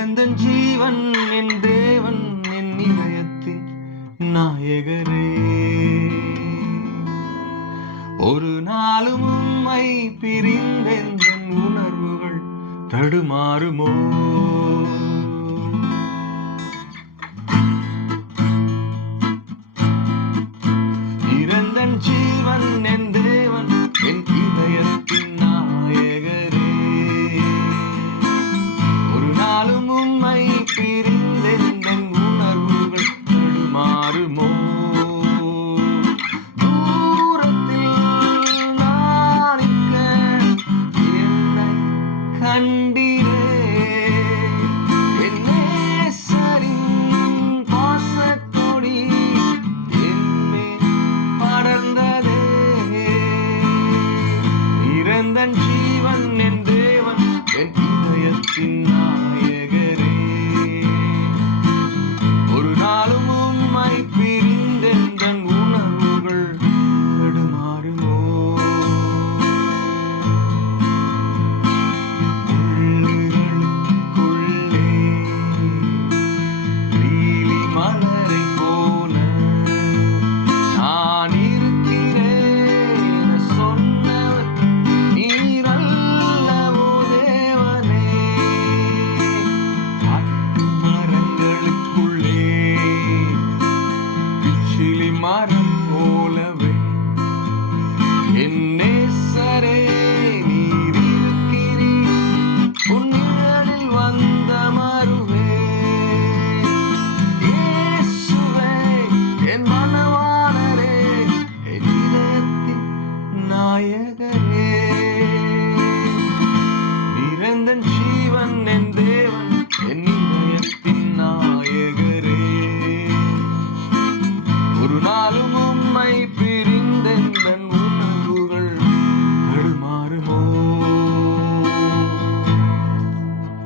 நிரந்தன் ஜீவன் என் தேவன் என் இதயத்தின் நாயகரே. ஒரு நாளும் உம்மை பிரிந்தென் உணர்வுகள் தடுமாறுமோ? நிரந்தன் ஜீவன் என் தேவன் என் இதயத்தின் நாயகரே. ஒரு நாளும் உம்மை பிரிந்தென் உணர்வுகள் தடுமாறுமோ? கண்டீரே என்னேசரின் பாசக்கொடி என்மேல் படர்ந்ததே. நிரந்தன் ஜீவன் என் தேவன் என் இதயத்தின் நாயகரே. ஒரு நாளும் உம்மை பிரிந்தென் உணர்வுகள் தடுமாறுமோ? மலரை போல நான் இருக்கிறேன் சொன்னவர் நீரல்லவோ தேவனே. காட்டு மரங்களுக்குள்ளே பிச்சிலி மரம் போலவே என் நேசரே நீர் இருக்கிறீர். உன் நிழலில் வந்த மருவே என் மனவாளரே என் இதயத்தின் நாயகரே. நிரந்தன் ஜீவன் என் தேவன் என் இதயத்தின் நாயகரே. ஒரு நாளும் உம்மை பிரி